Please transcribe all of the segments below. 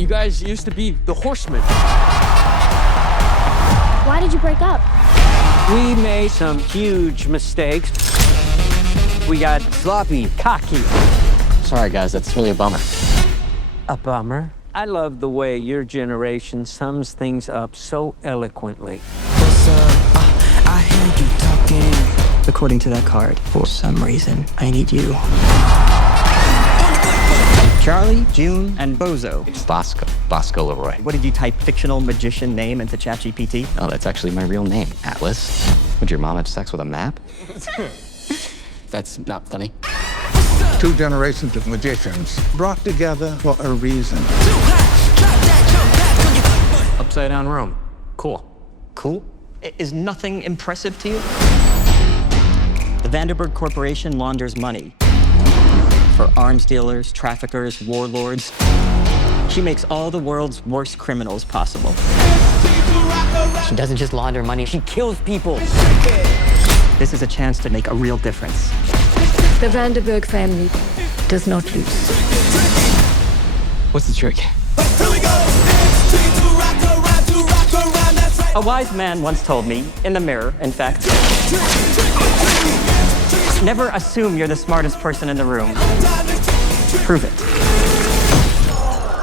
You guys used to be the Horsemen. Why did you break up? We made some huge mistakes. We got sloppy, cocky. Sorry, guys, that's really a bummer. A bummer? I love the way your generation sums things up so eloquently. What's up? I hear you talking. According to that card, for some reason, I need you. Charlie, June, and Bozo. It's Bosco Leroy. What did you type fictional magician name into ChatGPT? Oh, that's actually my real name, Atlas. Would your mom have sex with a map? That's not funny. Two generations of magicians brought together for a reason. Upside down Rome. Cool. Cool? Is nothing impressive to you? The Vanderburg Corporation launders money for arms dealers, traffickers, warlords. She makes all the world's worst criminals possible. She doesn't just launder money, she kills people. This is a chance to make a real difference. The Vanderburg family does not lose. What's the trick? A wise man once told me, in the mirror, in fact, never assume you're the smartest person in the room. Prove it.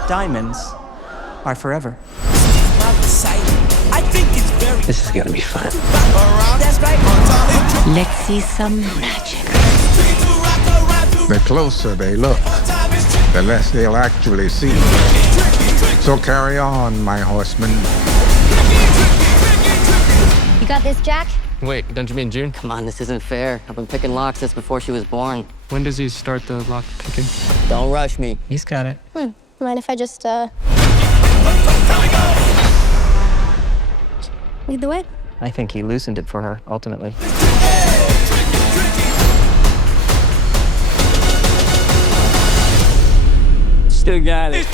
Diamonds are forever. This is gonna be fun. Let's see some magic. The closer they look, the less they'll actually see. So carry on, my horsemen. You got this, Jack? Wait, don't you mean June? Come on, this isn't fair. I've been picking locks since before she was born. When does he start the lock picking? Don't rush me. He's got it. Mind if I just, lead the way? I think he loosened it for her, ultimately. Still got it.